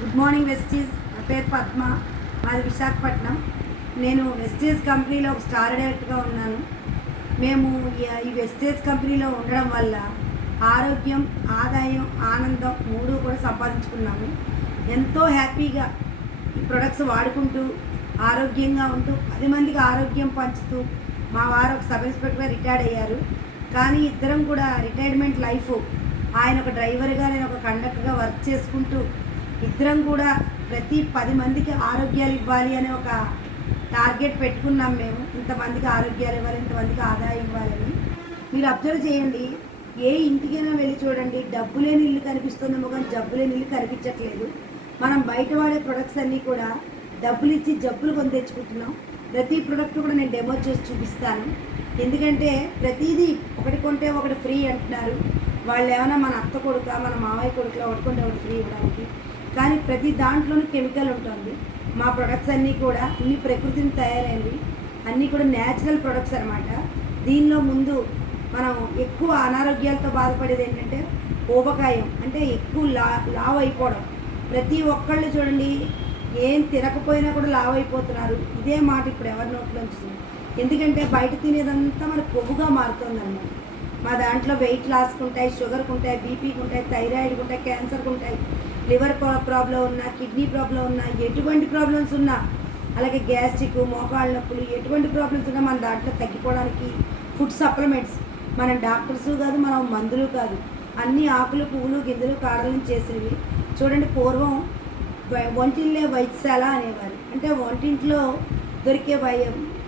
Good morning Vestige. నా పేరు పద్మ, మాది విశాఖపట్నం. నేను వెస్టీజ్ కంపెనీలో ఒక స్టార్ డైరెక్టర్గా ఉన్నాను. మేము ఈ వెస్టీజ్ కంపెనీలో ఉండడం వల్ల ఆరోగ్యం, ఆదాయం, ఆనందం మూడు కూడా సంపాదించుకున్నాము. ఎంతో హ్యాపీగా ఈ ప్రొడక్ట్స్ వాడుకుంటూ ఆరోగ్యంగా ఉంటూ 10 మందికి ఆరోగ్యం పంచుతూ మా వారు ఒక సబ్ ఇన్స్పెక్టర్గా రిటైర్డ్ అయ్యారు. కానీ ఇద్దరం కూడా రిటైర్మెంట్ లైఫ్, ఆయన ఒక డ్రైవర్గా, నేను ఒక కండక్టర్గా వర్క్ చేసుకుంటూ ఇద్దరం కూడా ప్రతి 10 మందికి ఆరోగ్యాలు ఇవ్వాలి అనే ఒక టార్గెట్ పెట్టుకున్నాం. మేము ఇంతమందికి ఆరోగ్యాలు ఇవ్వాలి, ఇంతమందికి ఆదాయం ఇవ్వాలని. మీరు అబ్జర్వ్ చేయండి, ఏ ఇంటికైనా వెళ్ళి చూడండి, డబ్బు లేని ఇల్లు కనిపిస్తుందేమో కానీ జబ్బు లేని ఇల్లు కనిపించట్లేదు. మనం బయట వాడే ప్రొడక్ట్స్ అన్నీ కూడా డబ్బులు ఇచ్చి జబ్బులు కొని తెచ్చుకుంటున్నాం. ప్రతి ప్రొడక్ట్ కూడా నేను డెమో చేసి చూపిస్తాను. ఎందుకంటే ప్రతిదీ ఒకటి కొంటే ఒకటి ఫ్రీ అంటున్నారు. వాళ్ళు ఏమైనా మన అత్త కొడుక, మన మావయ్య కొడుకులో ఒకటి కొంటే ఒకటి ఫ్రీ ఇవ్వడానికి, కానీ ప్రతి దాంట్లోనూ కెమికల్ ఉంటుంది. మా ప్రొడక్ట్స్ అన్నీ కూడా ఇన్ని ప్రకృతిని తయారైనవి, అన్నీ కూడా న్యాచురల్ ప్రొడక్ట్స్ అనమాట. దీనిలో ముందు మనం ఎక్కువ అనారోగ్యాలతో బాధపడేది ఏంటంటే ఊబకాయం, అంటే ఎక్కువ లావ్ అయిపోవడం. ప్రతి ఒక్కళ్ళు చూడండి, ఏం తినకపోయినా కూడా లావ్ అయిపోతున్నారు. ఇదే మాట ఇప్పుడు ఎవరి నోట్లో వచ్చింది. ఎందుకంటే బయట తినేదంతా మనకు కొవ్వుగా మారుతుంది అన్నమాట. మా దాంట్లో వెయిట్ లాస్కి ఉంటాయి, షుగర్కి ఉంటాయి, బీపీకి ఉంటాయి, థైరాయిడ్కి ఉంటాయి, క్యాన్సర్కి ఉంటాయి, లివర్ ప్రాబ్లం ఉన్నా, కిడ్నీ ప్రాబ్లం ఉన్నా, ఎటువంటి ప్రాబ్లమ్స్ ఉన్నా, అలాగే గ్యాస్ట్రిక్, మోకాళ్ళ నొప్పులు, ఎటువంటి ప్రాబ్లమ్స్ ఉన్నా మన దాంట్లో తగ్గిపోవడానికి ఫుడ్ సప్లిమెంట్స్. మనం డాక్టర్స్ కాదు, మనం మందులు కాదు, అన్ని ఆకులు, పువ్వులు, గింజలు, కాడల నుంచి చేసినవి. చూడండి, పూర్వం వంటిల్లే వైద్యశాల అనేవారు. అంటే వంటింట్లో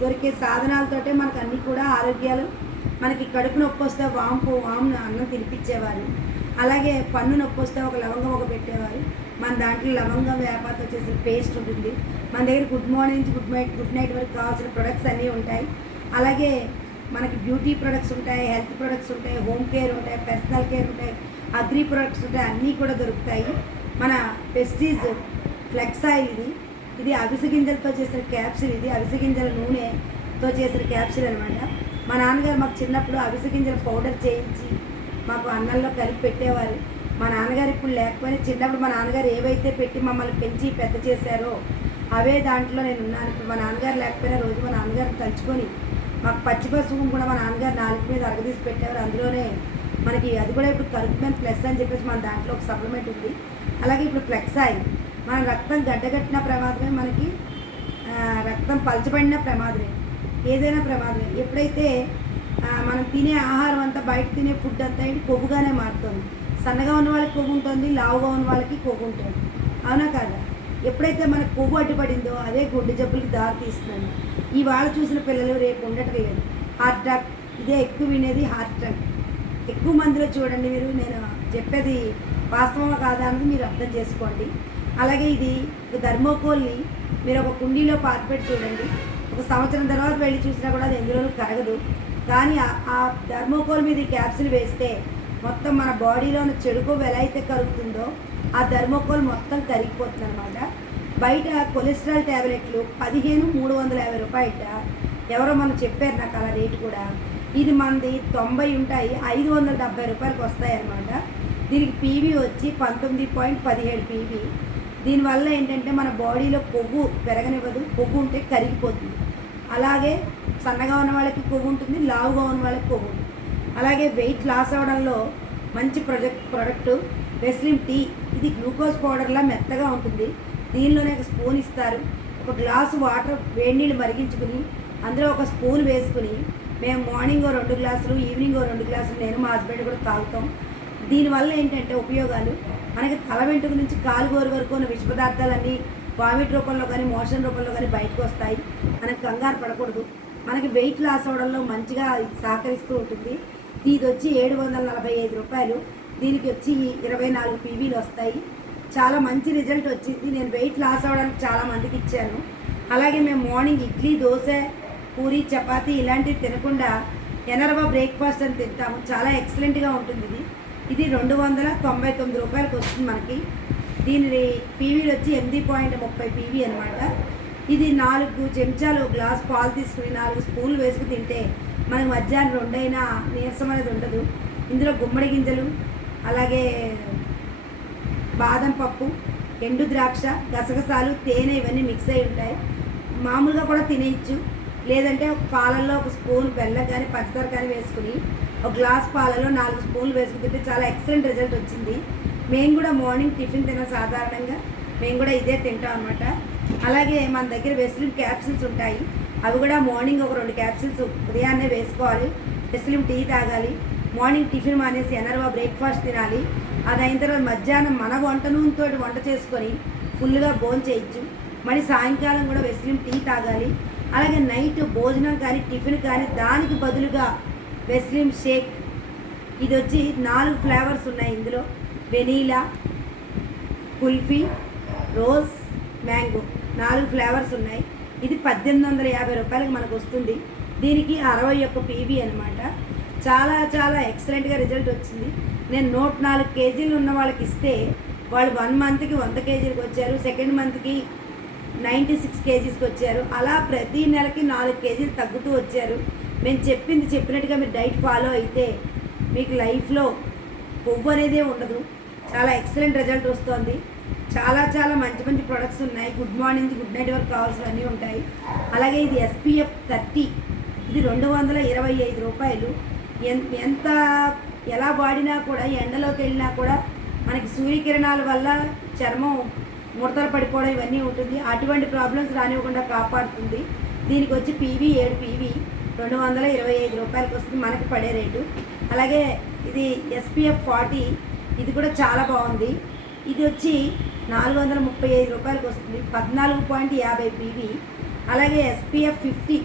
దొరికే సాధనాలతోటే మనకు అన్నీ కూడా ఆరోగ్యాలు. మనకి కడుపు నొప్పి వస్తే వాము అన్నం తినిపించేవారు. అలాగే పన్ను నొప్పి వస్తే ఒక లవంగం ఒక పెట్టేవారు. మన దాంట్లో లవంగం వేపాతో చేసిన పేస్ట్ ఉంటుంది. మన దగ్గర గుడ్ మార్నింగ్ నుంచి గుడ్ నైట్ వరకు కావాల్సిన ప్రొడక్ట్స్ అన్నీ ఉంటాయి. అలాగే మనకి బ్యూటీ ప్రొడక్ట్స్ ఉంటాయి, హెల్త్ ప్రొడక్ట్స్ ఉంటాయి, హోమ్ కేర్ ఉంటాయి, పర్సనల్ కేర్ ఉంటాయి, అగ్రి ప్రొడక్ట్స్ ఉంటాయి, అన్నీ కూడా దొరుకుతాయి. మన ప్రెస్టీజ్ ఫ్లెక్స్ ఆయిల్ ఇది అవిసె గింజలతో చేసిన క్యాప్సిల్. ఇది అవిసె గింజల నూనెతో చేసిన క్యాప్సిల్ అనమాట. మా నాన్నగారు మాకు చిన్నప్పుడు అవిసె గింజల పౌడర్ చేయించి మాకు అన్నంలో కలిపి పెట్టేవారు. మా నాన్నగారు ఇప్పుడు లేకపోయినా చిన్నప్పుడు మా నాన్నగారు ఏవైతే పెట్టి మమ్మల్ని పెంచి పెద్ద చేశారో అవే దాంట్లో నేను ఉన్నాను. ఇప్పుడు మా నాన్నగారు లేకపోయినా రోజు మా నాన్నగారిని తలుచుకొని మాకు పచ్చిపసుపు కూడా మా నాన్నగారు నాలుగు మీద అరగదీసి పెట్టేవారు. అందులోనే మనకి అది కూడా ఇప్పుడు కరుకుమెన్ ప్లస్ అని చెప్పేసి మన దాంట్లో ఒక సప్లిమెంట్ ఉంది. అలాగే ఇప్పుడు ఫ్లెక్స్ ఆయిల్, మన రక్తం గడ్డగట్టిన ప్రమాదమే, మనకి రక్తం పలచబడిన ప్రమాదమే, ఏదైనా ప్రమాదమే. ఎప్పుడైతే మనం తినే ఆహారం అంతా, బయట తినే ఫుడ్ అంతా ఏంటి కొవ్వుగానే మారుతుంది. సన్నగా ఉన్న వాళ్ళకి కొవ్వు ఉంటుంది, లావుగా ఉన్న వాళ్ళకి కొవ్వు ఉంటుంది, అవునా కాదా? ఎప్పుడైతే మనకు కొవ్వు అడ్డుపడిందో అదే గుండె జబ్బులకి దారి తీస్తుంది. ఇవాళ చూసిన పిల్లలు రేపు ఉండటం లేదు. హార్ట్ అటాక్, ఇదే ఎక్కువ వినేది హార్ట్ అటాక్. ఎక్కువ మందిలో చూడండి, మీరు నేను చెప్పేది వాస్తవమా కాదా అన్నది మీరు అర్థం చేసుకోండి. అలాగే ఇది థర్మోకోల్ని మీరు ఒక కుండీలో పాతిపెట్టి చూడండి. ఒక సంవత్సరం తర్వాత వెళ్ళి చూసినా కూడా అది ఎందులోనూ కరగదు. కానీ ఆ థర్మోకోల్ మీద ఈ క్యాప్సిల్ వేస్తే మొత్తం మన బాడీలో ఉన్న చెడు కొవ్వు ఎలా అయితే కరుగుతుందో ఆ థర్మోకోల్ మొత్తం కరిగిపోతుంది అనమాట. బయట కొలెస్ట్రాల్ ట్యాబ్లెట్లు 15,350 రూపాయట. ఎవరో మనం చెప్పారు నాకు అలా రేటు కూడా. ఇది మనది 90 ఉంటాయి, 570 రూపాయలకి వస్తాయి అన్నమాట. దీనికి పీవీ వచ్చి 19.17 పీవీ. దీనివల్ల ఏంటంటే మన బాడీలో కొవ్వు పెరగనివ్వదు, కొవ్వు ఉంటే కరిగిపోతుంది. అలాగే సన్నగా ఉన్న వాళ్ళకి కొవ్వు ఉంటుంది, లావుగా ఉన్న వాళ్ళకి కొవ్వు ఉంటుంది. అలాగే వెయిట్ లాస్ అవ్వడంలో మంచి ప్రొడక్ట్ వెస్లిన్ టీ. ఇది గ్లూకోజ్ పౌడర్లా మెత్తగా ఉంటుంది. దీనిలోనే ఒక స్పూన్ ఇస్తారు. ఒక గ్లాసు వాటర్ వేడి నీళ్ళు మరిగించుకుని అందులో ఒక స్పూన్ వేసుకుని మేము మార్నింగ్ 2 గ్లాసులు, ఈవినింగ్ 2 గ్లాసులు, నేను మా హస్బెండ్ కూడా తాగుతాం. దీనివల్ల ఏంటంటే ఉపయోగాలు, మనకి తల వెంట్రుక నుంచి కాలు గోరు వరకు ఉన్న విష పదార్థాలన్నీ వామిట్ రూపంలో కానీ మోషన్ రూపంలో కానీ బయటకు వస్తాయి. మనకి కంగారు పడకూడదు. మనకి వెయిట్ లాస్ అవ్వడంలో మంచిగా సహకరిస్తూ ఉంటుంది. ఇది వచ్చి 745 రూపాయలు. దీనికి వచ్చి 24 పీవీలు వస్తాయి. చాలా మంచి రిజల్ట్ వచ్చింది. నేను వెయిట్ లాస్ అవ్వడానికి చాలామందికి ఇచ్చాను. అలాగే మేము మార్నింగ్ ఇడ్లీ, దోశ, పూరి, చపాతీ ఇలాంటివి తినకుండా ఎనర్వా బ్రేక్ఫాస్ట్ అని తింటాము. చాలా ఎక్సలెంట్గా ఉంటుంది. ఇది 299 రూపాయలకి వస్తుంది మనకి. దీని పీవీలు వచ్చి 8.30 పీవీ అనమాట. ఇది 4 చెంచాలు గ్లాస్ పాలు తీసుకుని 4 స్పూన్లు వేసుకు తింటే మనకి మధ్యాహ్నం 2 అయినా నీరసం అనేది ఉండదు. ఇందులో గుమ్మడి గింజలు, అలాగే బాదం పప్పు, ఎండు ద్రాక్ష, గసగసాలు, తేనె ఇవన్నీ మిక్స్ అయి ఉంటాయి. మామూలుగా కూడా తినేయచ్చు, లేదంటే ఒక పాలల్లో ఒక స్పూన్ బెల్లం కానీ పంచదార కానీ వేసుకుని ఒక గ్లాస్ పాలలో 4 స్పూన్లు వేసుకుని తింటే చాలా ఎక్సలెంట్ రిజల్ట్ వచ్చింది. మేము కూడా మార్నింగ్ టిఫిన్ తిన సాధారణంగా మేము కూడా ఇదే తింటాం అనమాట. అలాగే మన దగ్గర వెస్లిన్ క్యాప్సిల్స్ ఉంటాయి, అవి కూడా మార్నింగ్ ఒక 2 క్యాప్సిల్స్ ఉదయాన్నే వేసుకోవాలి. వెస్లిన్ టీ తాగాలి. మార్నింగ్ టిఫిన్ మానేసి ఎనర్వా బ్రేక్ఫాస్ట్ తినాలి. అది అయిన తర్వాత మధ్యాహ్నం మన వంట నూనెతో వంట చేసుకొని ఫుల్గా భోజనం చేయొచ్చు. మళ్ళీ సాయంకాలం కూడా వెస్లిన్ టీ తాగాలి. అలాగే నైట్ భోజనం కానీ టిఫిన్ కానీ దానికి బదులుగా వెస్లిన్ షేక్, ఇది వచ్చి 4 ఫ్లేవర్స్ ఉన్నాయి ఇందులో. Vanilla, kulfi, rose, mango 4 flavours ఉన్నాయి. ఇది 1850 రూపాయలకి మనకు వస్తుంది. దీనికి 61 పీవీ అనమాట. చాలా చాలా ఎక్సలెంట్గా రిజల్ట్ వచ్చింది. నేను 104 కేజీలు ఉన్న వాళ్ళకి ఇస్తే వాళ్ళు 1 మంత్కి 100 కేజీలకు వచ్చారు, సెకండ్ మంత్కి 96 కేజీస్కి వచ్చారు. అలా ప్రతి నెలకి 4 కేజీలు తగ్గుతూ వచ్చారు. మేము చెప్పినట్టుగా మీరు డైట్ ఫాలో అయితే మీకు లైఫ్లో కొవ్వు అనేదే ఉండదు. చాలా ఎక్సలెంట్ రిజల్ట్ వస్తుంది. చాలా చాలా మంచి మంచి ప్రొడక్ట్స్ ఉన్నాయి. గుడ్ మార్నింగ్ నుంచి గుడ్ నైట్ వరకు కావాల్సినవన్నీ ఉంటాయి. అలాగే ఇది SPF 30, ఇది 225 రూపాయలు. ఎంత ఎలా వాడినా కూడా, ఎండలోకి వెళ్ళినా కూడా మనకి సూర్యకిరణాల వల్ల చర్మం ముడతలు పడిపోవడం ఇవన్నీ ఉంటుంది. అటువంటి ప్రాబ్లమ్స్ రానివ్వకుండా కాపాడుతుంది. దీనికి వచ్చి పీవీ 7 పీవీ 225 రూపాయలకి వస్తుంది మనకి పడే రేటు. అలాగే ఇది SPF 40, ఇది కూడా చాలా బాగుంది. ఇది వచ్చి 435 రూపాయలకి వస్తుంది, 14.50 పీవీ. అలాగే SPF 50